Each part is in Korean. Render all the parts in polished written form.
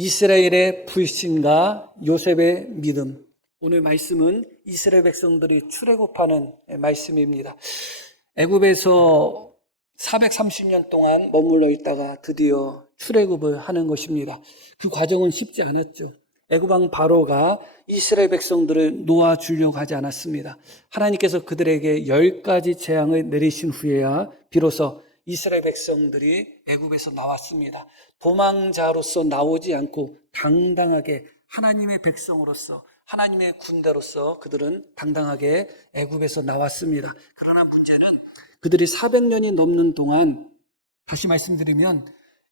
이스라엘의 불신과 요셉의 믿음. 오늘 말씀은 이스라엘 백성들이 출애굽하는 말씀입니다. 애굽에서 430년 동안 머물러 있다가 드디어 출애굽을 하는 것입니다. 그 과정은 쉽지 않았죠. 애굽 왕 바로가 이스라엘 백성들을 놓아주려고 하지 않았습니다. 하나님께서 그들에게 10가지 재앙을 내리신 후에야 비로소 이스라엘 백성들이 애굽에서 나왔습니다. 도망자로서 나오지 않고 당당하게 하나님의 백성으로서, 하나님의 군대로서 그들은 당당하게 애굽에서 나왔습니다. 그러나 문제는 그들이 400년이 넘는 동안, 다시 말씀드리면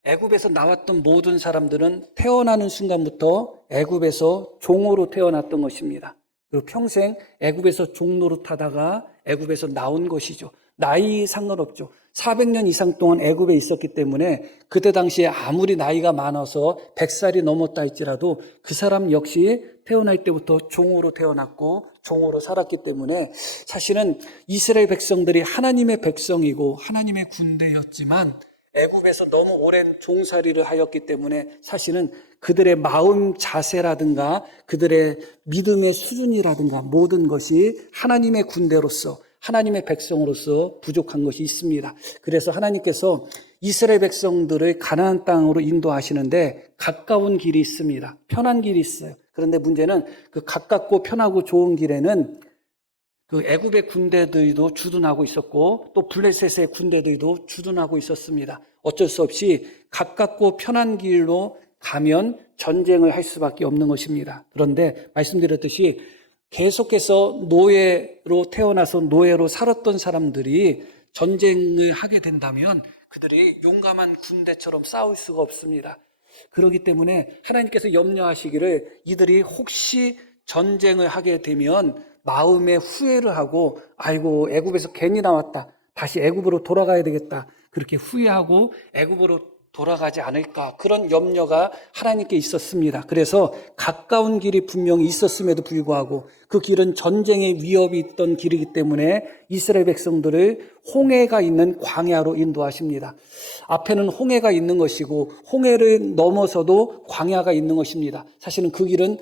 애굽에서 나왔던 모든 사람들은 태어나는 순간부터 애굽에서 종으로 태어났던 것입니다. 그리고 평생 애굽에서 종 노릇하다가 애굽에서 나온 것이죠. 나이 상관없죠. 400년 이상 동안 애굽에 있었기 때문에 그때 당시에 아무리 나이가 많아서 100살이 넘었다 할지라도 그 사람 역시 태어날 때부터 종으로 태어났고 종으로 살았기 때문에 사실은 이스라엘 백성들이 하나님의 백성이고 하나님의 군대였지만 애굽에서 너무 오랜 종살이를 하였기 때문에 사실은 그들의 마음 자세라든가 그들의 믿음의 수준이라든가 모든 것이 하나님의 군대로서 하나님의 백성으로서 부족한 것이 있습니다. 그래서 하나님께서 이스라엘 백성들을 가나안 땅으로 인도하시는데 가까운 길이 있습니다. 편한 길이 있어요. 그런데 문제는 그 가깝고 편하고 좋은 길에는 그 애굽의 군대들도 주둔하고 있었고 또 블레셋의 군대들도 주둔하고 있었습니다. 어쩔 수 없이 가깝고 편한 길로 가면 전쟁을 할 수밖에 없는 것입니다. 그런데 말씀드렸듯이 계속해서 노예로 태어나서 노예로 살았던 사람들이 전쟁을 하게 된다면 그들이 용감한 군대처럼 싸울 수가 없습니다. 그렇기 때문에 하나님께서 염려하시기를 이들이 혹시 전쟁을 하게 되면 마음에 후회를 하고 아이고 애굽에서 괜히 나왔다. 다시 애굽으로 돌아가야 되겠다. 그렇게 후회하고 애굽으로 돌아가지 않을까 그런 염려가 하나님께 있었습니다. 그래서 가까운 길이 분명히 있었음에도 불구하고 그 길은 전쟁의 위협이 있던 길이기 때문에 이스라엘 백성들을 홍해가 있는 광야로 인도하십니다. 앞에는 홍해가 있는 것이고 홍해를 넘어서도 광야가 있는 것입니다. 사실은 그 길은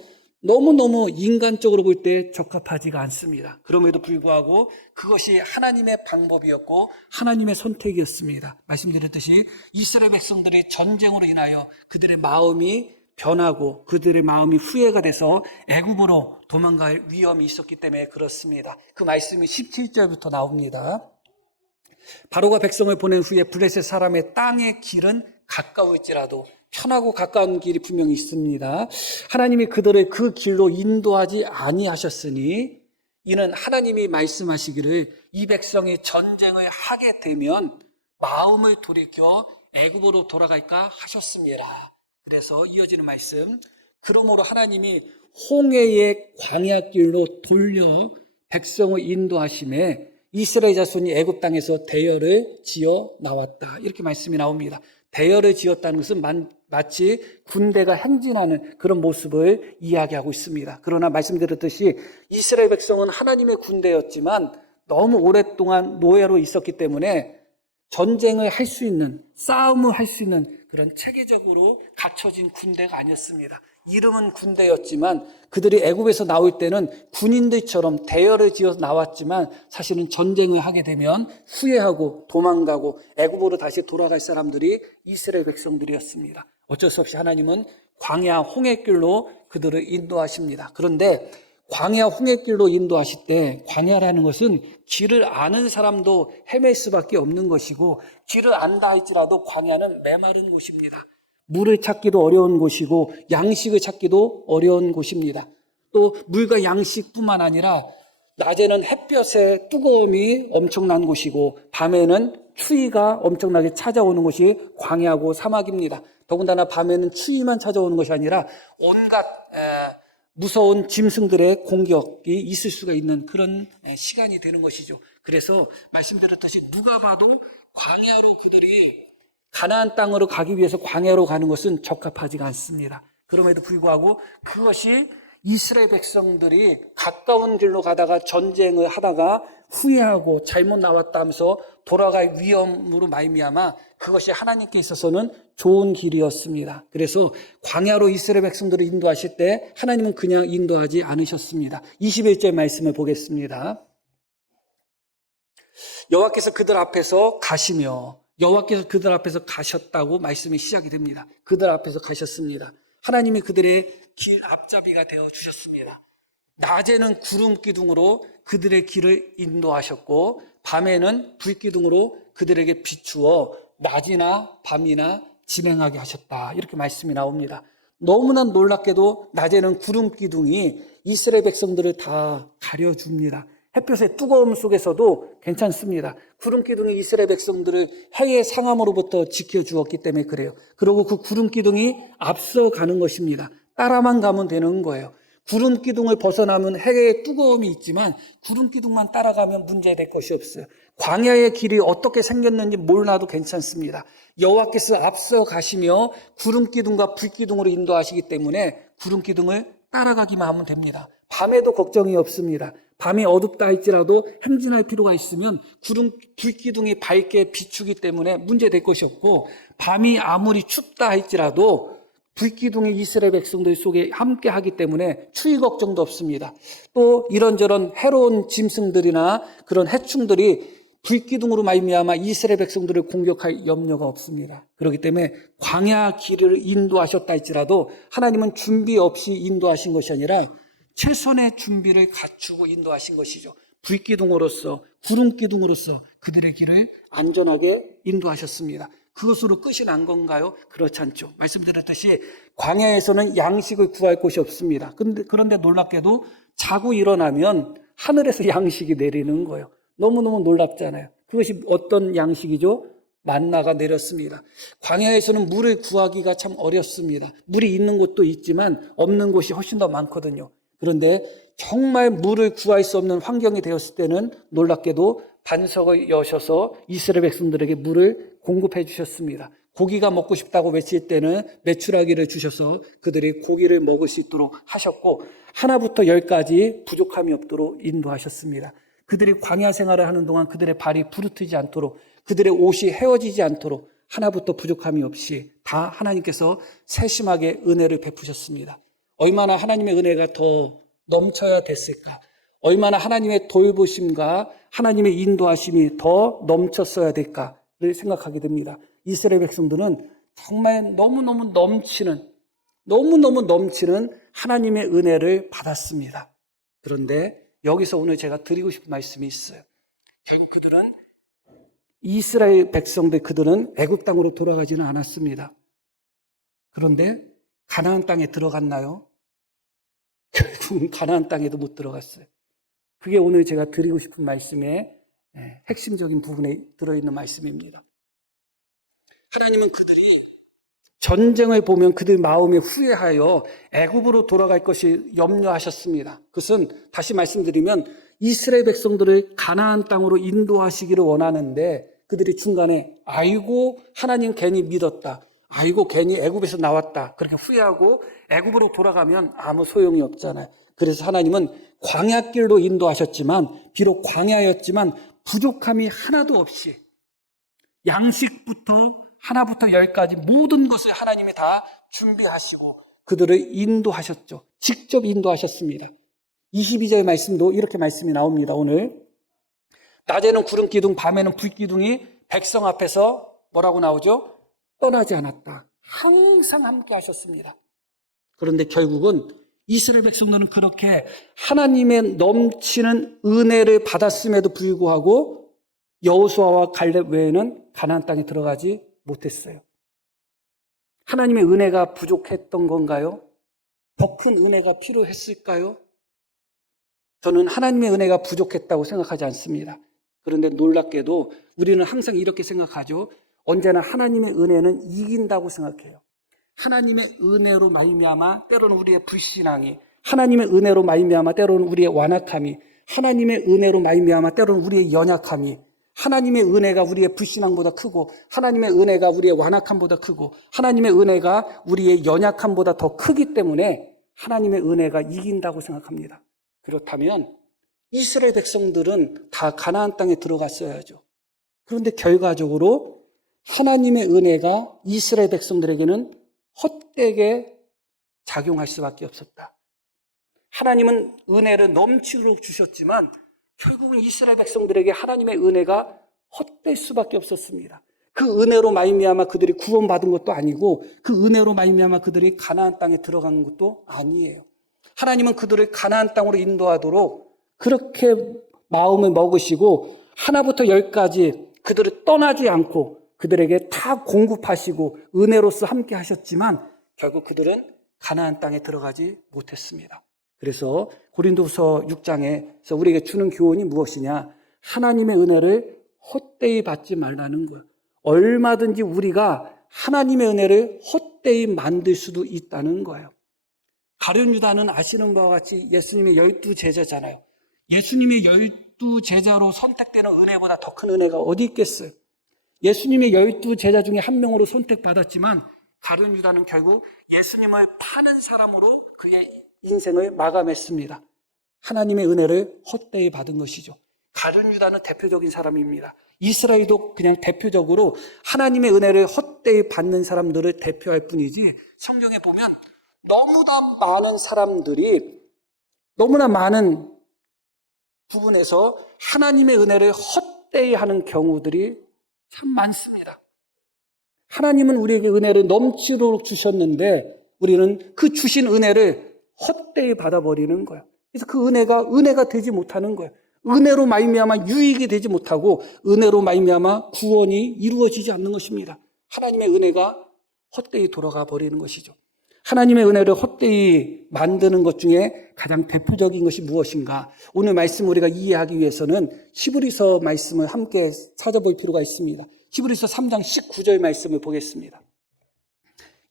너무너무 인간적으로 볼 때 적합하지가 않습니다. 그럼에도 불구하고 그것이 하나님의 방법이었고 하나님의 선택이었습니다. 말씀드렸듯이 이스라엘 백성들이 전쟁으로 인하여 그들의 마음이 변하고 그들의 마음이 후회가 돼서 애굽으로 도망갈 위험이 있었기 때문에 그렇습니다. 그 말씀이 17절부터 나옵니다. 바로가 백성을 보낸 후에 블레셋 사람의 땅의 길은 가까울지라도 편하고 가까운 길이 분명히 있습니다. 하나님이 그들을 그 길로 인도하지 아니하셨으니 이는 하나님이 말씀하시기를 이 백성이 전쟁을 하게 되면 마음을 돌이켜 애굽으로 돌아갈까 하셨습니다. 그래서 이어지는 말씀, 그러므로 하나님이 홍해의 광야길로 돌려 백성을 인도하심에 이스라엘 자손이 애굽 땅에서 대열을 지어 나왔다. 이렇게 말씀이 나옵니다. 대열을 지었다는 것은 마치 군대가 행진하는 그런 모습을 이야기하고 있습니다. 그러나 말씀드렸듯이 이스라엘 백성은 하나님의 군대였지만 너무 오랫동안 노예로 있었기 때문에 전쟁을 할 수 있는, 싸움을 할 수 있는 그런 체계적으로 갖춰진 군대가 아니었습니다. 이름은 군대였지만 그들이 애굽에서 나올 때는 군인들처럼 대열을 지어서 나왔지만 사실은 전쟁을 하게 되면 후회하고 도망가고 애굽으로 다시 돌아갈 사람들이 이스라엘 백성들이었습니다. 어쩔 수 없이 하나님은 광야 홍해길로 그들을 인도하십니다. 그런데 광야 홍해길로 인도하실 때 광야라는 것은 길을 아는 사람도 헤맬 수밖에 없는 것이고 길을 안다 할지라도 광야는 메마른 곳입니다. 물을 찾기도 어려운 곳이고 양식을 찾기도 어려운 곳입니다. 또 물과 양식뿐만 아니라 낮에는 햇볕의 뜨거움이 엄청난 곳이고 밤에는 추위가 엄청나게 찾아오는 곳이 광야고 사막입니다. 더군다나 밤에는 추위만 찾아오는 것이 아니라 온갖 무서운 짐승들의 공격이 있을 수가 있는 그런 시간이 되는 것이죠. 그래서 말씀드렸듯이 누가 봐도 광야로 그들이 가나안 땅으로 가기 위해서 광야로 가는 것은 적합하지가 않습니다. 그럼에도 불구하고 그것이 이스라엘 백성들이 가까운 길로 가다가 전쟁을 하다가 후회하고 잘못 나왔다 하면서 돌아갈 위험으로 말미암아 그것이 하나님께 있어서는 좋은 길이었습니다. 그래서 광야로 이스라엘 백성들을 인도하실 때 하나님은 그냥 인도하지 않으셨습니다. 21절 말씀을 보겠습니다. 여호와께서 그들 앞에서 가시며, 여호와께서 그들 앞에서 가셨다고 말씀이 시작이 됩니다. 그들 앞에서 가셨습니다. 하나님이 그들의 길 앞잡이가 되어 주셨습니다. 낮에는 구름 기둥으로 그들의 길을 인도하셨고 밤에는 불 기둥으로 그들에게 비추어 낮이나 밤이나 진행하게 하셨다. 이렇게 말씀이 나옵니다. 너무나 놀랍게도 낮에는 구름 기둥이 이스라엘 백성들을 다 가려줍니다. 햇볕의 뜨거움 속에서도 괜찮습니다. 구름 기둥이 이스라엘 백성들을 해의 상함으로부터 지켜주었기 때문에 그래요. 그리고 그 구름 기둥이 앞서가는 것입니다. 따라만 가면 되는 거예요. 구름 기둥을 벗어나면 해의 뜨거움이 있지만 구름 기둥만 따라가면 문제될 것이 없어요. 광야의 길이 어떻게 생겼는지 몰라도 괜찮습니다. 여호와께서 앞서 가시며 구름 기둥과 불 기둥으로 인도하시기 때문에 구름 기둥을 따라가기만 하면 됩니다. 밤에도 걱정이 없습니다. 밤이 어둡다 할지라도 행진할 필요가 있으면 불 기둥이 밝게 비추기 때문에 문제될 것이 없고, 밤이 아무리 춥다 할지라도 불기둥이 이스라엘 백성들 속에 함께 하기 때문에 추위 걱정도 없습니다. 또 이런저런 해로운 짐승들이나 그런 해충들이 불기둥으로 말미암아 이스라엘 백성들을 공격할 염려가 없습니다. 그렇기 때문에 광야 길을 인도하셨다 할지라도 하나님은 준비 없이 인도하신 것이 아니라 최선의 준비를 갖추고 인도하신 것이죠. 불기둥으로서, 구름기둥으로서 그들의 길을 안전하게 인도하셨습니다. 그것으로 끝이 난 건가요? 그렇지 않죠. 말씀드렸듯이 광야에서는 양식을 구할 곳이 없습니다. 그런데 놀랍게도 자고 일어나면 하늘에서 양식이 내리는 거예요. 너무너무 놀랍잖아요. 그것이 어떤 양식이죠? 만나가 내렸습니다. 광야에서는 물을 구하기가 참 어렵습니다. 물이 있는 곳도 있지만 없는 곳이 훨씬 더 많거든요. 그런데 정말 물을 구할 수 없는 환경이 되었을 때는 놀랍게도 반석을 여셔서 이스라엘 백성들에게 물을 공급해 주셨습니다. 고기가 먹고 싶다고 외칠 때는 메추라기를 주셔서 그들이 고기를 먹을 수 있도록 하셨고, 하나부터 열까지 부족함이 없도록 인도하셨습니다. 그들이 광야 생활을 하는 동안 그들의 발이 부르트지 않도록, 그들의 옷이 헤어지지 않도록 하나부터 부족함이 없이 다 하나님께서 세심하게 은혜를 베푸셨습니다. 얼마나 하나님의 은혜가 더 넘쳐야 됐을까? 얼마나 하나님의 돌보심과 하나님의 인도하심이 더 넘쳤어야 될까를 생각하게 됩니다. 이스라엘 백성들은 정말 너무너무 넘치는 하나님의 은혜를 받았습니다. 그런데 여기서 오늘 제가 드리고 싶은 말씀이 있어요. 결국 이스라엘 백성들 그들은 애굽 땅으로 돌아가지는 않았습니다. 그런데 가나안 땅에 들어갔나요? 결국은 가나안 땅에도 못 들어갔어요. 그게 오늘 제가 드리고 싶은 말씀의 핵심적인 부분에 들어있는 말씀입니다. 하나님은 그들이 전쟁을 보면 그들 마음에 후회하여 애굽으로 돌아갈 것이 염려하셨습니다. 그것은 다시 말씀드리면 이스라엘 백성들을 가나안 땅으로 인도하시기를 원하는데 그들이 중간에 아이고 하나님 괜히 믿었다, 아이고 괜히 애굽에서 나왔다 그렇게 후회하고 애굽으로 돌아가면 아무 소용이 없잖아요. 그래서 하나님은 광야길로 인도하셨지만, 비록 광야였지만 부족함이 하나도 없이 양식부터 하나부터 열까지 모든 것을 하나님이 다 준비하시고 그들을 인도하셨죠. 직접 인도하셨습니다. 22절 말씀도 이렇게 말씀이 나옵니다. 오늘 낮에는 구름 기둥, 밤에는 불 기둥이 백성 앞에서 뭐라고 나오죠? 떠나지 않았다. 항상 함께 하셨습니다. 그런데 결국은 이스라엘 백성들은 그렇게 하나님의 넘치는 은혜를 받았음에도 불구하고 여호수아와 갈렙 외에는 가나안 땅에 들어가지 못했어요. 하나님의 은혜가 부족했던 건가요? 더 큰 은혜가 필요했을까요? 저는 하나님의 은혜가 부족했다고 생각하지 않습니다. 그런데 놀랍게도 우리는 항상 이렇게 생각하죠. 언제나 하나님의 은혜는 이긴다고 생각해요. 하나님의 은혜로 말미암아 때로는 우리의 불신앙이, 하나님의 은혜로 말미암아 때로는 우리의 완악함이, 하나님의 은혜로 말미암아 때로는 우리의 연약함이, 하나님의 은혜가 우리의 불신앙보다 크고 하나님의 은혜가 우리의 완악함보다 크고 하나님의 은혜가 우리의 연약함보다 더 크기 때문에 하나님의 은혜가 이긴다고 생각합니다. 그렇다면 이스라엘 백성들은 다 가나안 땅에 들어갔어야죠. 그런데 결과적으로 하나님의 은혜가 이스라엘 백성들에게는 헛되게 작용할 수밖에 없었다. 하나님은 은혜를 넘치도록 주셨지만 결국은 이스라엘 백성들에게 하나님의 은혜가 헛될 수밖에 없었습니다. 그 은혜로 말미암아 그들이 구원받은 것도 아니고 그 은혜로 말미암아 그들이 가나안 땅에 들어간 것도 아니에요. 하나님은 그들을 가나안 땅으로 인도하도록 그렇게 마음을 먹으시고 하나부터 열까지 그들을 떠나지 않고 그들에게 다 공급하시고 은혜로서 함께 하셨지만 결국 그들은 가나안 땅에 들어가지 못했습니다. 그래서 고린도후서 6장에서 우리에게 주는 교훈이 무엇이냐? 하나님의 은혜를 헛되이 받지 말라는 거예요. 얼마든지 우리가 하나님의 은혜를 헛되이 만들 수도 있다는 거예요. 가룟 유다는 아시는 바와 같이 예수님의 12제자잖아요. 예수님의 12제자로 선택되는 은혜보다 더 큰 은혜가 어디 있겠어요? 예수님의 12제자 중에 한 명으로 선택받았지만 가룟 유다는 결국 예수님을 파는 사람으로 그의 인생을 마감했습니다. 하나님의 은혜를 헛되이 받은 것이죠. 가룟 유다는 대표적인 사람입니다. 이스라엘도 그냥 대표적으로 하나님의 은혜를 헛되이 받는 사람들을 대표할 뿐이지 성경에 보면 너무나 많은 사람들이 너무나 많은 부분에서 하나님의 은혜를 헛되이 하는 경우들이 참 많습니다. 하나님은 우리에게 은혜를 넘치도록 주셨는데 우리는 그 주신 은혜를 헛되이 받아버리는 거예요. 그래서 그 은혜가 되지 못하는 거예요. 은혜로 말미암아 유익이 되지 못하고 은혜로 말미암아 구원이 이루어지지 않는 것입니다. 하나님의 은혜가 헛되이 돌아가 버리는 것이죠. 하나님의 은혜를 헛되이 만드는 것 중에 가장 대표적인 것이 무엇인가? 오늘 말씀 우리가 이해하기 위해서는 히브리서 말씀을 함께 찾아볼 필요가 있습니다. 히브리서 3장 19절 말씀을 보겠습니다.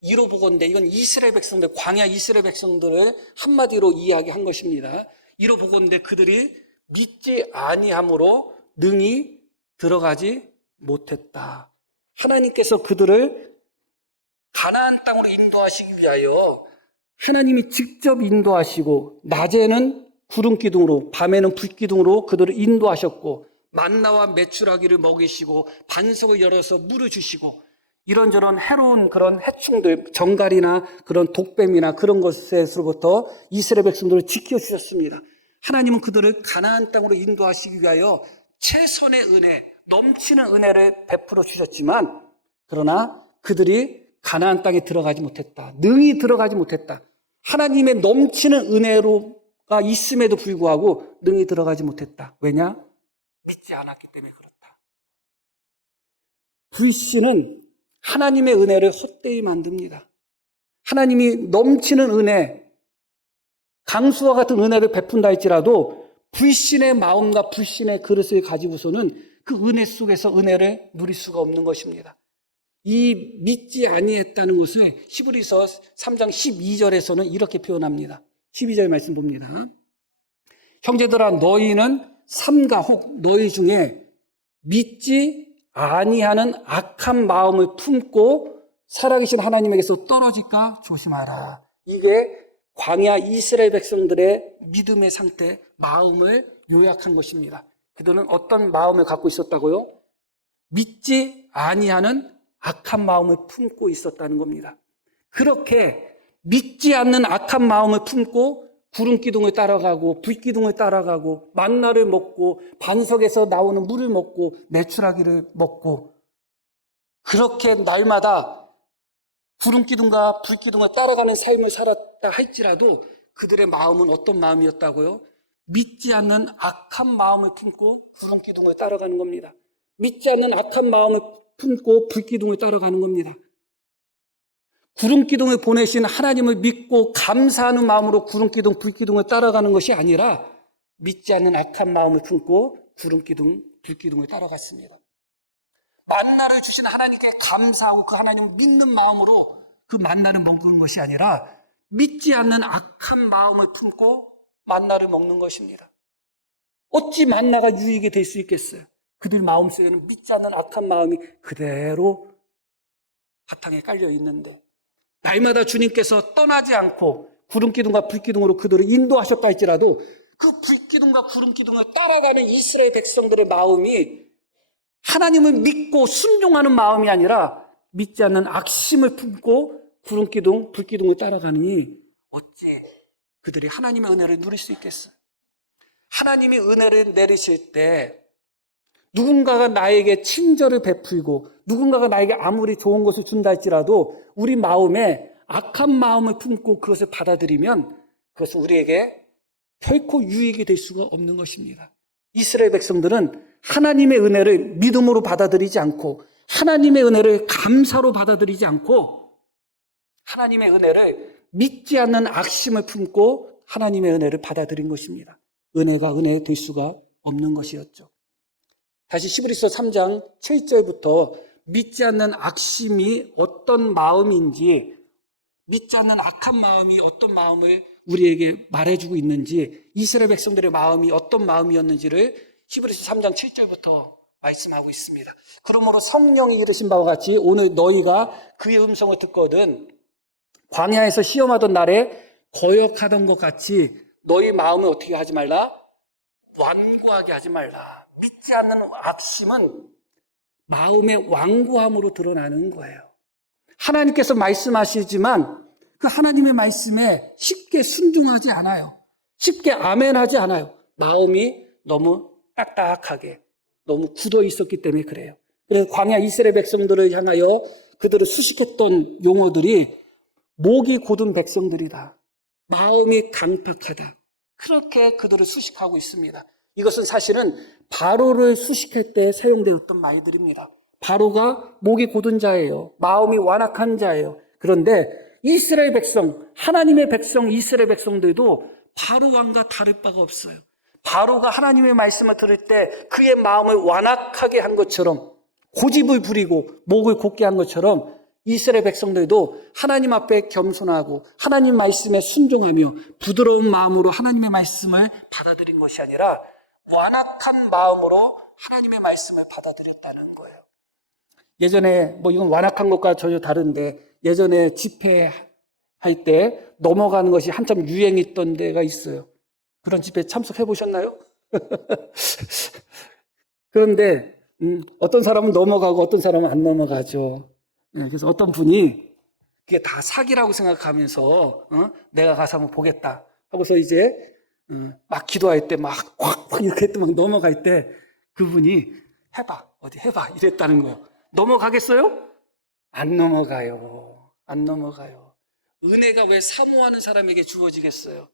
이로 보건대, 이건 이스라엘 백성들, 광야 이스라엘 백성들을 한마디로 이야기한 것입니다. 이로 보건대 그들이 믿지 아니함으로 능히 들어가지 못했다. 하나님께서 그들을 가나안 땅으로 인도하시기 위하여 하나님이 직접 인도하시고 낮에는 구름 기둥으로 밤에는 불 기둥으로 그들을 인도하셨고 만나와 메추라기를 먹이시고 반석을 열어서 물을 주시고 이런저런 해로운 그런 해충들, 정갈이나 그런 독뱀이나 그런 것에서부터 이스라엘 백성들을 지켜주셨습니다. 하나님은 그들을 가나안 땅으로 인도하시기 위하여 최선의 은혜, 넘치는 은혜를 베풀어 주셨지만 그러나 그들이 가나안 땅에 들어가지 못했다. 능히 들어가지 못했다. 하나님의 넘치는 은혜로가 있음에도 불구하고 능히 들어가지 못했다. 왜냐? 믿지 않았기 때문에 그렇다. 불신은 하나님의 은혜를 헛되이 만듭니다. 하나님이 넘치는 은혜, 강수와 같은 은혜를 베푼다 할지라도 불신의 마음과 불신의 그릇을 가지고서는 그 은혜 속에서 은혜를 누릴 수가 없는 것입니다. 이 믿지 아니했다는 것을 히브리서 3장 12절에서는 이렇게 표현합니다. 12절 말씀 봅니다. 형제들아 너희는 삼가 혹 너희 중에 믿지 아니하는 악한 마음을 품고 살아계신 하나님에게서 떨어질까 조심하라. 이게 광야 이스라엘 백성들의 믿음의 상태, 마음을 요약한 것입니다. 그들은 어떤 마음을 갖고 있었다고요? 믿지 아니하는 악한 마음을 품고 있었다는 겁니다. 그렇게 믿지 않는 악한 마음을 품고 구름 기둥을 따라가고 불 기둥을 따라가고 만나를 먹고 반석에서 나오는 물을 먹고 메추라기를 먹고 그렇게 날마다 구름 기둥과 불 기둥을 따라가는 삶을 살았다 할지라도 그들의 마음은 어떤 마음이었다고요? 믿지 않는 악한 마음을 품고 구름 기둥을 따라가는 겁니다. 믿지 않는 악한 마음을 품고 불 기둥을 따라가는 겁니다. 구름 기둥을 보내신 하나님을 믿고 감사하는 마음으로 구름 기둥, 불 기둥을 따라가는 것이 아니라 믿지 않는 악한 마음을 품고 구름 기둥, 불 기둥을 따라갔습니다. 만나를 주신 하나님께 감사하고 그 하나님을 믿는 마음으로 그 만나를 먹는 것이 아니라 믿지 않는 악한 마음을 품고 만나를 먹는 것입니다. 어찌 만나가 유익이 될 수 있겠어요? 그들 마음속에는 믿지 않는 악한 마음이 그대로 바탕에 깔려 있는데 날마다 주님께서 떠나지 않고 구름기둥과 불기둥으로 그들을 인도하셨다 할지라도 그 불기둥과 구름기둥을 따라가는 이스라엘 백성들의 마음이 하나님을 믿고 순종하는 마음이 아니라 믿지 않는 악심을 품고 구름기둥, 불기둥을 따라가느니 어찌 그들이 하나님의 은혜를 누릴 수 있겠어요? 하나님이 은혜를 내리실 때 누군가가 나에게 친절을 베풀고 누군가가 나에게 아무리 좋은 것을 준다 할지라도 우리 마음에 악한 마음을 품고 그것을 받아들이면 그것은 우리에게 결코 유익이 될 수가 없는 것입니다. 이스라엘 백성들은 하나님의 은혜를 믿음으로 받아들이지 않고 하나님의 은혜를 감사로 받아들이지 않고 하나님의 은혜를 믿지 않는 악심을 품고 하나님의 은혜를 받아들인 것입니다. 은혜가 은혜 될 수가 없는 것이었죠. 다시 히브리서 3장 7절부터 믿지 않는 악심이 어떤 마음인지, 믿지 않는 악한 마음이 어떤 마음을 우리에게 말해주고 있는지, 이스라엘 백성들의 마음이 어떤 마음이었는지를 히브리서 3장 7절부터 말씀하고 있습니다. 그러므로 성령이 이르신 바와 같이 오늘 너희가 그의 음성을 듣거든 광야에서 시험하던 날에 거역하던 것 같이 너희 마음을 어떻게 하지 말라? 완고하게 하지 말라. 믿지 않는 악심은 마음의 완고함으로 드러나는 거예요. 하나님께서 말씀하시지만 그 하나님의 말씀에 쉽게 순종하지 않아요. 쉽게 아멘하지 않아요. 마음이 너무 딱딱하게 너무 굳어 있었기 때문에 그래요. 그래서 광야 이스라엘 백성들을 향하여 그들을 수식했던 용어들이 목이 곧은 백성들이다. 마음이 강팍하다. 그렇게 그들을 수식하고 있습니다. 이것은 사실은 바로를 수식할 때 사용되었던 말들입니다. 바로가 목이 곧은 자예요. 마음이 완악한 자예요. 그런데 이스라엘 백성, 하나님의 백성, 이스라엘 백성들도 바로 왕과 다를 바가 없어요. 바로가 하나님의 말씀을 들을 때 그의 마음을 완악하게 한 것처럼, 고집을 부리고 목을 곧게 한 것처럼 이스라엘 백성들도 하나님 앞에 겸손하고 하나님 말씀에 순종하며 부드러운 마음으로 하나님의 말씀을 받아들인 것이 아니라 완악한 마음으로 하나님의 말씀을 받아들였다는 거예요. 예전에 이건 완악한 것과 전혀 다른데, 예전에 집회할 때 넘어가는 것이 한참 유행했던 데가 있어요. 그런 집회에 참석해 보셨나요? 그런데 어떤 사람은 넘어가고 어떤 사람은 안 넘어가죠. 그래서 어떤 분이 그게 다 사기라고 생각하면서 내가 가서 한번 보겠다 하고서 이제 막 기도할 때 막 이렇게 또 막 넘어갈 때 그분이 해봐, 어디 해봐 이랬다는 거예요. 넘어가겠어요? 안 넘어가요. 안 넘어가요. 은혜가 왜 사모하는 사람에게 주어지겠어요?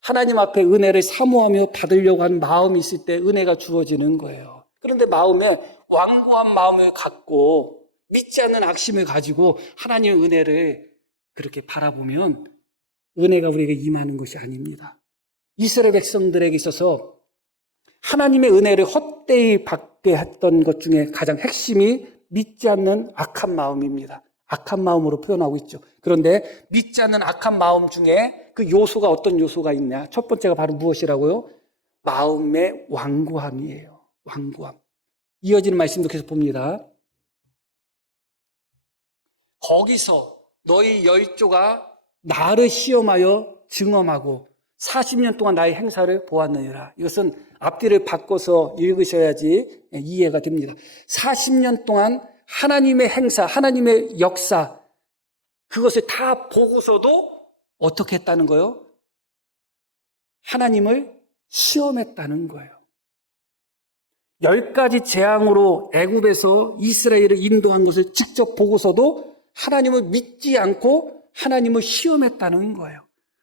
하나님 앞에 은혜를 사모하며 받으려고 하는 마음이 있을 때 은혜가 주어지는 거예요. 그런데 마음에 완고한 마음을 갖고 믿지 않는 악심을 가지고 하나님의 은혜를 그렇게 바라보면 은혜가 우리에게 임하는 것이 아닙니다. 이스라엘 백성들에게 있어서 하나님의 은혜를 헛되이 받게 했던 것 중에 가장 핵심이 믿지 않는 악한 마음입니다. 악한 마음으로 표현하고 있죠. 그런데 믿지 않는 악한 마음 중에 그 요소가 어떤 요소가 있냐? 첫 번째가 바로 무엇이라고요? 마음의 완고함이에요. 완고함. 이어지는 말씀도 계속 봅니다. 거기서 너희 열조가 나를 시험하여 증언하고 40년 동안 나의 행사를 보았느니라. 이것은 앞뒤를 바꿔서 읽으셔야지 이해가 됩니다. 40년 동안 하나님의 행사, 하나님의 역사, 그것을 다 보고서도 어떻게 했다는 거예요? 하나님을 시험했다는 거예요. 10가지 재앙으로 애굽에서 이스라엘을 인도한 것을 직접 보고서도 하나님을 믿지 않고 하나님을 시험했다는 거예요.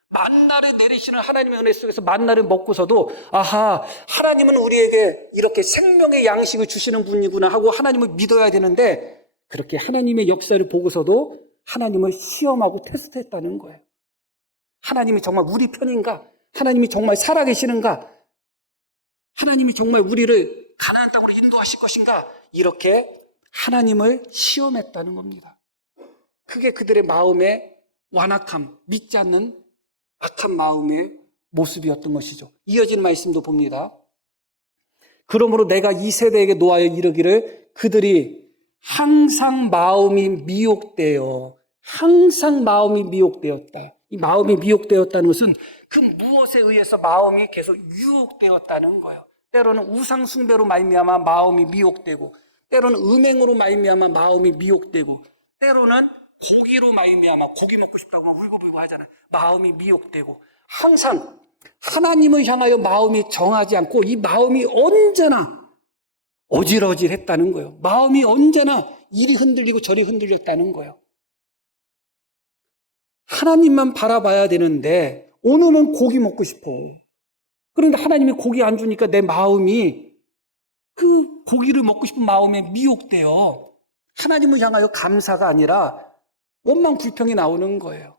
만나를 내리시는 하나님의 은혜 속에서 만나를 먹고서도 아하, 하나님은 우리에게 이렇게 생명의 양식을 주시는 분이구나 하고 하나님을 믿어야 되는데 그렇게 하나님의 역사를 보고서도 하나님을 시험하고 테스트했다는 거예요. 하나님이 정말 우리 편인가? 하나님이 정말 살아계시는가? 하나님이 정말 우리를 가나안 땅으로 인도하실 것인가? 이렇게 하나님을 시험했다는 겁니다. 그게 그들의 마음의 완악함, 믿지 않는 악한 마음의 모습이었던 것이죠. 이어지는 말씀도 봅니다. 그러므로 내가 이 세대에게 노하여 이르기를 그들이 항상 마음이 미혹되어 항상 마음이 미혹되었다. 이 마음이 미혹되었다는 것은 그 무엇에 의해서 마음이 계속 유혹되었다는 거예요. 때로는 우상 숭배로 말미암아 마음이 미혹되고, 때로는 음행으로 말미암아 마음이 미혹되고, 때로는 고기로 말미암아 고기 먹고 싶다고 울고불고 하잖아요. 마음이 미혹되고, 항상 하나님을 향하여 마음이 정하지 않고 이 마음이 언제나 어질어질했다는 거예요. 마음이 언제나 이리 흔들리고 저리 흔들렸다는 거예요. 하나님만 바라봐야 되는데 오늘은 고기 먹고 싶어. 그런데 하나님이 고기 안 주니까 내 마음이 그 고기를 먹고 싶은 마음에 미혹되어 하나님을 향하여 감사가 아니라 원망 불평이 나오는 거예요.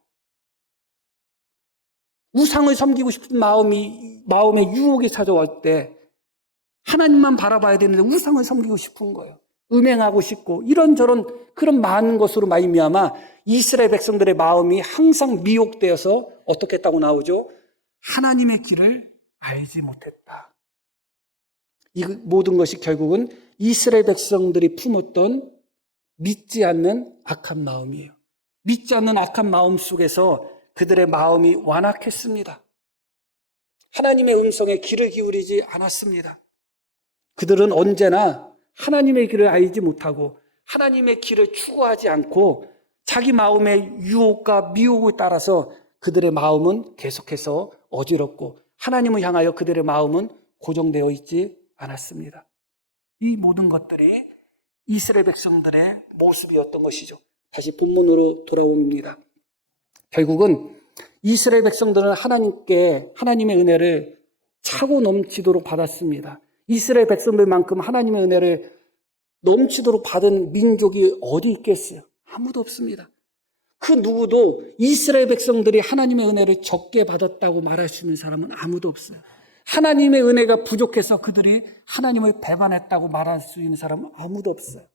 우상을 섬기고 싶은 마음에 유혹이 찾아올 때 하나님만 바라봐야 되는데 우상을 섬기고 싶은 거예요. 음행하고 싶고 이런저런 그런 많은 것으로 말미암아 이스라엘 백성들의 마음이 항상 미혹되어서 어떻게 했다고 나오죠? 하나님의 길을 알지 못했다. 이 모든 것이 결국은 이스라엘 백성들이 품었던 믿지 않는 악한 마음이에요. 믿지 않는 악한 마음 속에서 그들의 마음이 완악했습니다. 하나님의 음성에 귀를 기울이지 않았습니다. 그들은 언제나 하나님의 길을 알지 못하고 하나님의 길을 추구하지 않고 자기 마음의 유혹과 미혹을 따라서 그들의 마음은 계속해서 어지럽고 하나님을 향하여 그들의 마음은 고정되어 있지 않았습니다. 이 모든 것들이 이스라엘 백성들의 모습이었던 것이죠. 다시 본문으로 돌아옵니다. 결국은 이스라엘 백성들은 하나님의 은혜를 차고 넘치도록 받았습니다. 이스라엘 백성들만큼 하나님의 은혜를 넘치도록 받은 민족이 어디 있겠어요? 아무도 없습니다. 그 누구도 이스라엘 백성들이 하나님의 은혜를 적게 받았다고 말할 수 있는 사람은 아무도 없어요. 하나님의 은혜가 부족해서 그들이 하나님을 배반했다고 말할 수 있는 사람은 아무도 없어요.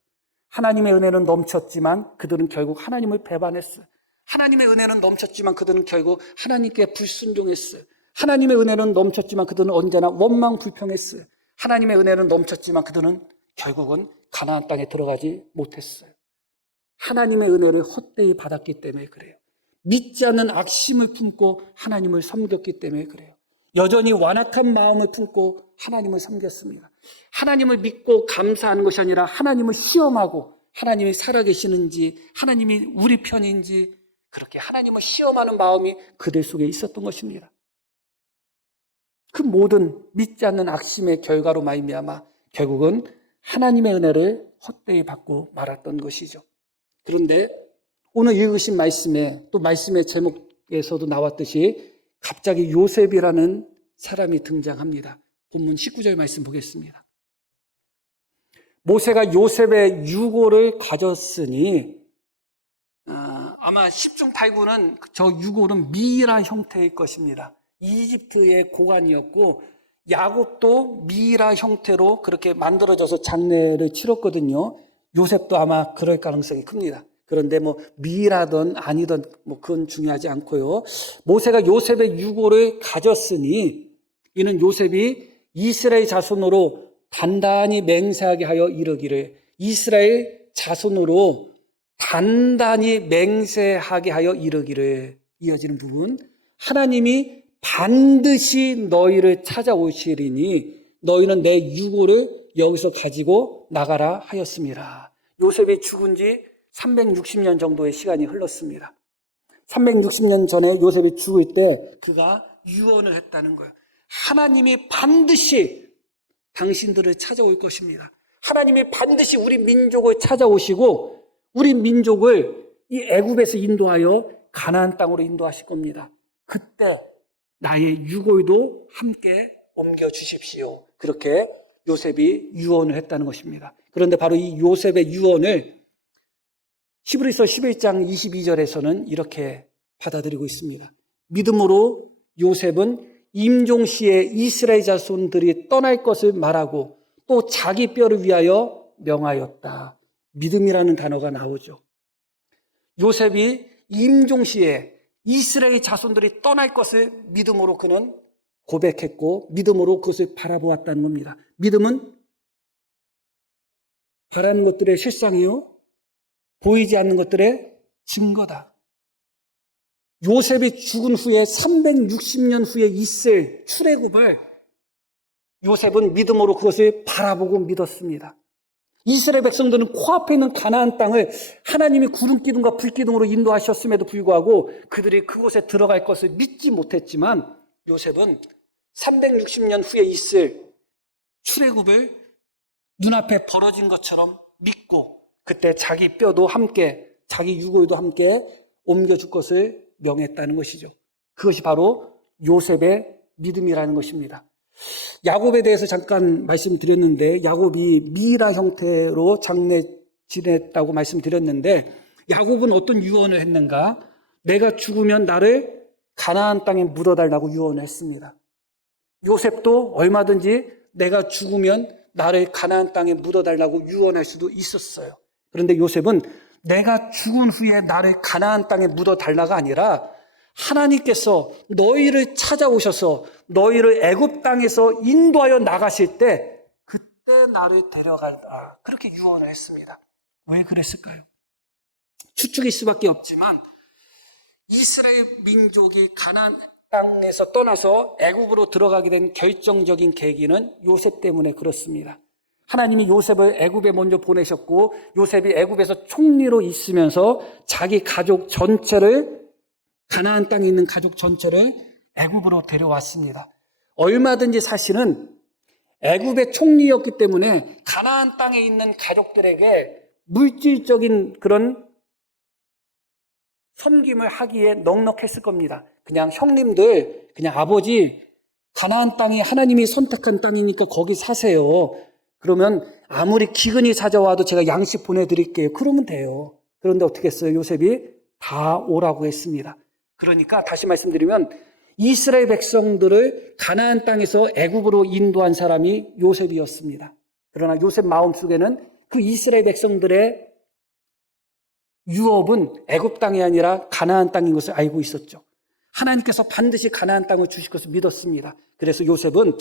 하나님의 은혜는 넘쳤지만 그들은 결국 하나님을 배반했어요. 하나님의 은혜는 넘쳤지만 그들은 결국 하나님께 불순종했어요. 하나님의 은혜는 넘쳤지만 그들은 언제나 원망 불평했어요. 하나님의 은혜는 넘쳤지만 그들은 결국은 가나안 땅에 들어가지 못했어요. 하나님의 은혜를 헛되이 받았기 때문에 그래요. 믿지 않는 악심을 품고 하나님을 섬겼기 때문에 그래요. 여전히 완악한 마음을 품고 하나님을 섬겼습니다. 하나님을 믿고 감사하는 것이 아니라 하나님을 시험하고 하나님이 살아계시는지 하나님이 우리 편인지 그렇게 하나님을 시험하는 마음이 그들 속에 있었던 것입니다. 그 모든 믿지 않는 악심의 결과로 말미암아 결국은 하나님의 은혜를 헛되이 받고 말았던 것이죠. 그런데 오늘 읽으신 말씀에 또 말씀의 제목에서도 나왔듯이 갑자기 요셉이라는 사람이 등장합니다. 본문 19절 말씀 보겠습니다. 모세가 요셉의 유고를 가졌으니 아마 10중 8구는 저 유골은 미이라 형태일 것입니다. 이집트의 고관이었고 야곱도 미이라 형태로 그렇게 만들어져서 장례를 치렀거든요. 요셉도 아마 그럴 가능성이 큽니다. 그런데 미이라든 아니든 그건 중요하지 않고요. 모세가 요셉의 유골을 가졌으니 이는 요셉이 이스라엘 자손으로 단단히 맹세하게 하여 이르기를 이스라엘 자손으로 단단히 맹세하게 하여 이르기를 이어지는 부분 하나님이 반드시 너희를 찾아오시리니 너희는 내 유고를 여기서 가지고 나가라 하였습니다. 요셉이 죽은 지 360년 정도의 시간이 흘렀습니다. 360년 전에 요셉이 죽을 때 그가 유언을 했다는 거예요. 하나님이 반드시 당신들을 찾아올 것입니다. 하나님이 반드시 우리 민족을 찾아오시고 우리 민족을 이 애굽에서 인도하여 가나안 땅으로 인도하실 겁니다. 그때 나의 유골도 함께 옮겨주십시오. 그렇게 요셉이 유언을 했다는 것입니다. 그런데 바로 이 요셉의 유언을 히브리서 11장 22절에서는 이렇게 받아들이고 있습니다. 믿음으로 요셉은 임종시에 이스라엘 자손들이 떠날 것을 말하고 또 자기 뼈를 위하여 명하였다. 믿음이라는 단어가 나오죠. 요셉이 임종시에 이스라엘 자손들이 떠날 것을 믿음으로 그는 고백했고 믿음으로 그것을 바라보았다는 겁니다. 믿음은 바라는 것들의 실상이요 보이지 않는 것들의 증거다. 요셉이 죽은 후에 360년 후에 있을 출애굽을 요셉은 믿음으로 그것을 바라보고 믿었습니다. 이스라엘 백성들은 코앞에 있는 가나안 땅을 하나님이 구름 기둥과 불 기둥으로 인도하셨음에도 불구하고 그들이 그곳에 들어갈 것을 믿지 못했지만 요셉은 360년 후에 있을 출애굽을 눈앞에 벌어진 것처럼 믿고 그때 자기 뼈도 함께 자기 유골도 함께 옮겨줄 것을 명했다는 것이죠. 그것이 바로 요셉의 믿음이라는 것입니다. 야곱에 대해서 잠깐 말씀드렸는데 야곱이 미라 형태로 장래 지냈다고 말씀드렸는데 야곱은 어떤 유언을 했는가? 내가 죽으면 나를 가나안 땅에 묻어달라고 유언을 했습니다. 요셉도 얼마든지 내가 죽으면 나를 가나안 땅에 묻어달라고 유언할 수도 있었어요. 그런데 요셉은 내가 죽은 후에 나를 가나안 땅에 묻어달라가 아니라 하나님께서 너희를 찾아오셔서 너희를 애굽 땅에서 인도하여 나가실 때 그때 나를 데려가라. 그렇게 유언을 했습니다. 왜 그랬을까요? 추측일 수밖에 없지만 이스라엘 민족이 가나안 땅에서 떠나서 애굽으로 들어가게 된 결정적인 계기는 요셉 때문에 그렇습니다. 하나님이 요셉을 애굽에 먼저 보내셨고 요셉이 애굽에서 총리로 있으면서 자기 가족 전체를 가나안 땅에 있는 가족 전체를 애굽으로 데려왔습니다. 얼마든지 사실은 애굽의 총리였기 때문에 가나안 땅에 있는 가족들에게 물질적인 그런 섬김을 하기에 넉넉했을 겁니다. 그냥 형님들, 그냥 아버지, 가나안 땅이 하나님이 선택한 땅이니까 거기 사세요. 그러면 아무리 기근이 찾아와도 제가 양식 보내드릴게요. 그러면 돼요. 그런데 어떻게 했어요? 요셉이 다 오라고 했습니다. 그러니까 다시 말씀드리면 이스라엘 백성들을 가나안 땅에서 애굽으로 인도한 사람이 요셉이었습니다. 그러나 요셉 마음속에는 그 이스라엘 백성들의 유업은 애굽 땅이 아니라 가나안 땅인 것을 알고 있었죠. 하나님께서 반드시 가나안 땅을 주실 것을 믿었습니다. 그래서 요셉은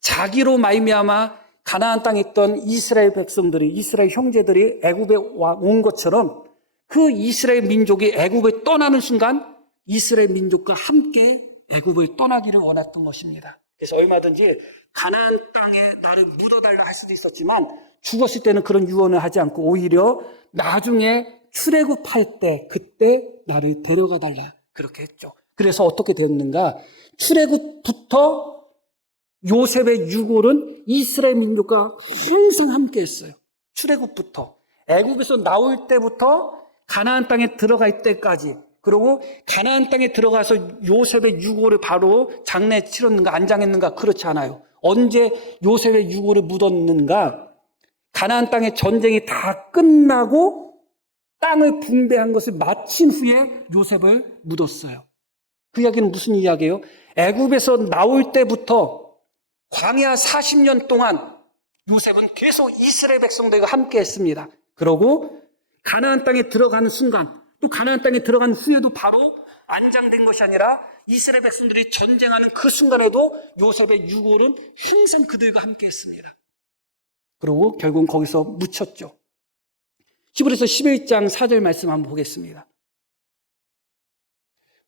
자기로 말미암아 가나안 땅에 있던 이스라엘 백성들이 이스라엘 형제들이 애굽에 온 것처럼 그 이스라엘 민족이 애굽을 떠나는 순간 이스라엘 민족과 함께 애굽을 떠나기를 원했던 것입니다. 그래서 얼마든지 가나안 땅에 나를 묻어달라 할 수도 있었지만 죽었을 때는 그런 유언을 하지 않고 오히려 나중에 출애굽할 때 그때 나를 데려가 달라 그렇게 했죠. 그래서 어떻게 됐는가? 출애굽부터 요셉의 유골은 이스라엘 민족과 항상 함께 했어요. 출애굽부터 애굽에서 나올 때부터 가나안 땅에 들어갈 때까지 그리고 가나안 땅에 들어가서 요셉의 유골을 바로 장례 치렀는가 안장했는가 그렇지 않아요. 언제 요셉의 유골을 묻었는가? 가나안 땅의 전쟁이 다 끝나고 땅을 분배한 것을 마친 후에 요셉을 묻었어요. 그 이야기는 무슨 이야기예요? 애굽에서 나올 때부터 광야 40년 동안 요셉은 계속 이스라엘 백성들과 함께 했습니다. 그러고 가나안 땅에 들어가는 순간 또 가나안 땅에 들어간 후에도 바로 안장된 것이 아니라 이스라엘 백성들이 전쟁하는 그 순간에도 요셉의 유골은 항상 그들과 함께 했습니다. 그리고 결국은 거기서 묻혔죠. 히브리서 11장 4절 말씀 한번 보겠습니다.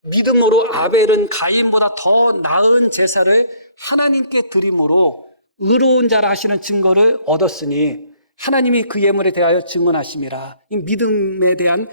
믿음으로 아벨은 가인보다 더 나은 제사를 하나님께 드림으로 의로운 자라 하시는 증거를 얻었으니 하나님이 그 예물에 대하여 증언하심이라. 이 믿음에 대한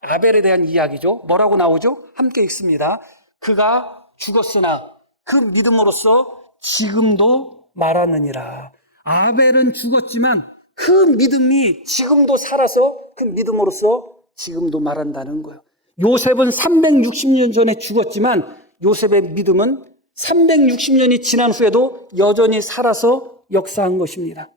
아벨에 대한 이야기죠. 뭐라고 나오죠? 함께 읽습니다. 그가 죽었으나 그 믿음으로써 지금도 말하느니라. 아벨은 죽었지만 그 믿음이 지금도 살아서 그 믿음으로써 지금도 말한다는 거예요. 요셉은 360년 전에 죽었지만 요셉의 믿음은 360년이 지난 후에도 여전히 살아서 역사한 것입니다.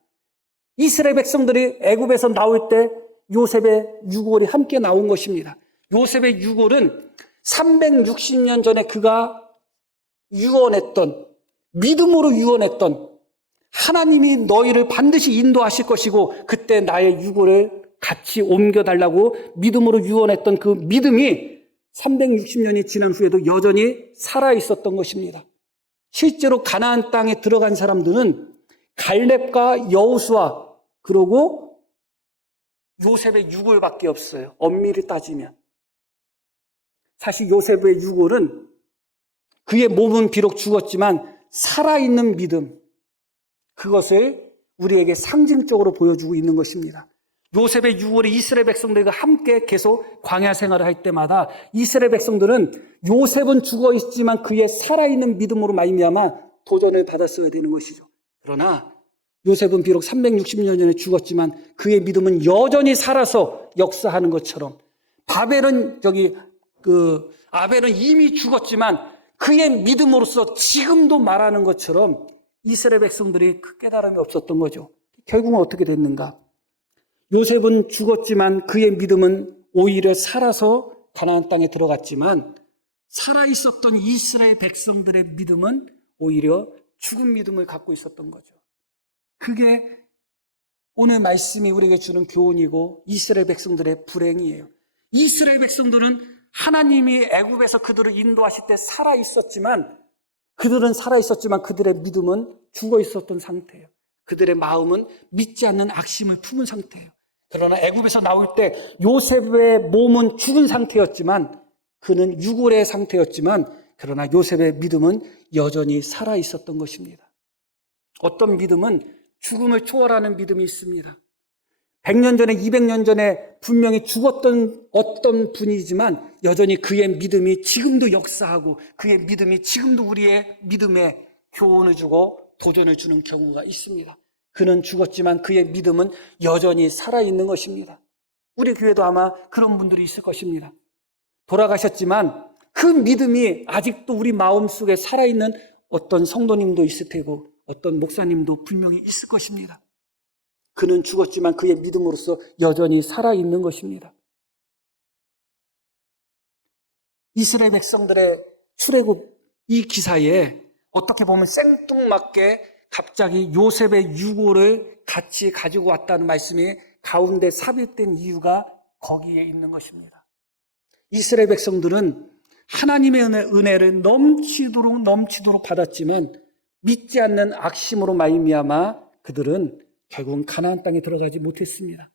이스라엘 백성들이 애굽에서 나올 때 요셉의 유골이 함께 나온 것입니다. 요셉의 유골은 360년 전에 그가 유언했던 믿음으로 유언했던 하나님이 너희를 반드시 인도하실 것이고 그때 나의 유골을 같이 옮겨달라고 믿음으로 유언했던 그 믿음이 360년이 지난 후에도 여전히 살아있었던 것입니다. 실제로 가나안 땅에 들어간 사람들은 갈렙과 여호수아 그리고 요셉의 유골밖에 없어요. 엄밀히 따지면. 사실 요셉의 유골은 그의 몸은 비록 죽었지만 살아있는 믿음, 그것을 우리에게 상징적으로 보여주고 있는 것입니다. 요셉의 유골이 이스라엘 백성들과 함께 계속 광야 생활을 할 때마다 이스라엘 백성들은 요셉은 죽어 있지만 그의 살아있는 믿음으로 말미암아 도전을 받았어야 되는 것이죠. 그러나 요셉은 비록 360년 전에 죽었지만 그의 믿음은 여전히 살아서 역사하는 것처럼, 아벨은 이미 죽었지만 그의 믿음으로써 지금도 말하는 것처럼 이스라엘 백성들이 그 깨달음이 없었던 거죠. 결국은 어떻게 됐는가? 요셉은 죽었지만 그의 믿음은 오히려 살아서 가나안 땅에 들어갔지만 살아있었던 이스라엘 백성들의 믿음은 오히려 죽은 믿음을 갖고 있었던 거죠. 그게 오늘 말씀이 우리에게 주는 교훈이고 이스라엘 백성들의 불행이에요. 이스라엘 백성들은 하나님이 애굽에서 그들을 인도하실 때 그들은 살아있었지만 그들의 믿음은 죽어 있었던 상태예요. 그들의 마음은 믿지 않는 악심을 품은 상태예요. 그러나 애굽에서 나올 때 요셉의 몸은 죽은 상태였지만, 그는 유골의 상태였지만, 그러나 요셉의 믿음은 여전히 살아있었던 것입니다. 어떤 믿음은 죽음을 초월하는 믿음이 있습니다. 100년 전에 200년 전에 분명히 죽었던 어떤 분이지만 여전히 그의 믿음이 지금도 역사하고 그의 믿음이 지금도 우리의 믿음에 교훈을 주고 도전을 주는 경우가 있습니다. 그는 죽었지만 그의 믿음은 여전히 살아있는 것입니다. 우리 교회도 아마 그런 분들이 있을 것입니다. 돌아가셨지만 그 믿음이 아직도 우리 마음속에 살아있는 어떤 성도님도 있을 테고 어떤 목사님도 분명히 있을 것입니다. 그는 죽었지만 그의 믿음으로서 여전히 살아있는 것입니다. 이스라엘 백성들의 출애굽 이 기사에 어떻게 보면 생뚱맞게 갑자기 요셉의 유골을 같이 가지고 왔다는 말씀이 가운데 삽입된 이유가 거기에 있는 것입니다. 이스라엘 백성들은 하나님의 은혜를 넘치도록 받았지만 믿지 않는 악심으로 말미암아 그들은 결국은 가나안 땅에 들어가지 못했습니다.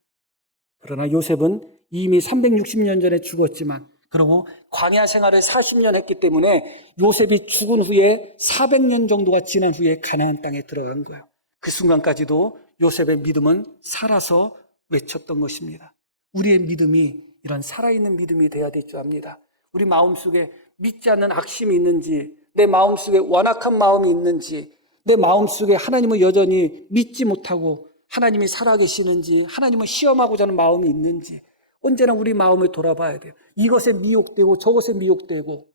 그러나 요셉은 이미 360년 전에 죽었지만, 그리고 광야 생활을 40년 했기 때문에 요셉이 죽은 후에 400년 정도가 지난 후에 가나안 땅에 들어간 거예요. 그 순간까지도 요셉의 믿음은 살아서 외쳤던 것입니다. 우리의 믿음이 이런 살아있는 믿음이 돼야 될 줄 압니다. 우리 마음속에 믿지 않는 악심이 있는지, 내 마음속에 완악한 마음이 있는지, 내 마음속에 하나님을 여전히 믿지 못하고 하나님이 살아계시는지, 하나님을 시험하고자 하는 마음이 있는지 언제나 우리 마음을 돌아봐야 돼요. 이것에 미혹되고 저것에 미혹되고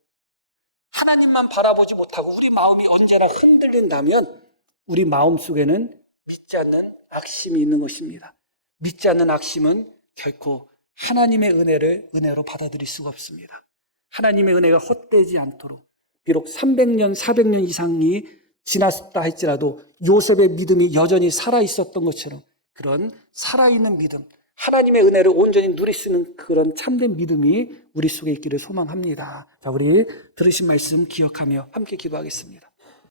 하나님만 바라보지 못하고 우리 마음이 언제나 흔들린다면 우리 마음속에는 믿지 않는 악심이 있는 것입니다. 믿지 않는 악심은 결코 하나님의 은혜로 받아들일 수가 없습니다. 하나님의 은혜가 헛되지 않도록, 비록 300년, 400년 이상이 지났다 할지라도 요셉의 믿음이 여전히 살아있었던 것처럼 그런 살아있는 믿음, 하나님의 은혜를 온전히 누릴 수 있는 그런 참된 믿음이 우리 속에 있기를 소망합니다. 자, 우리 들으신 말씀 기억하며 함께 기도하겠습니다.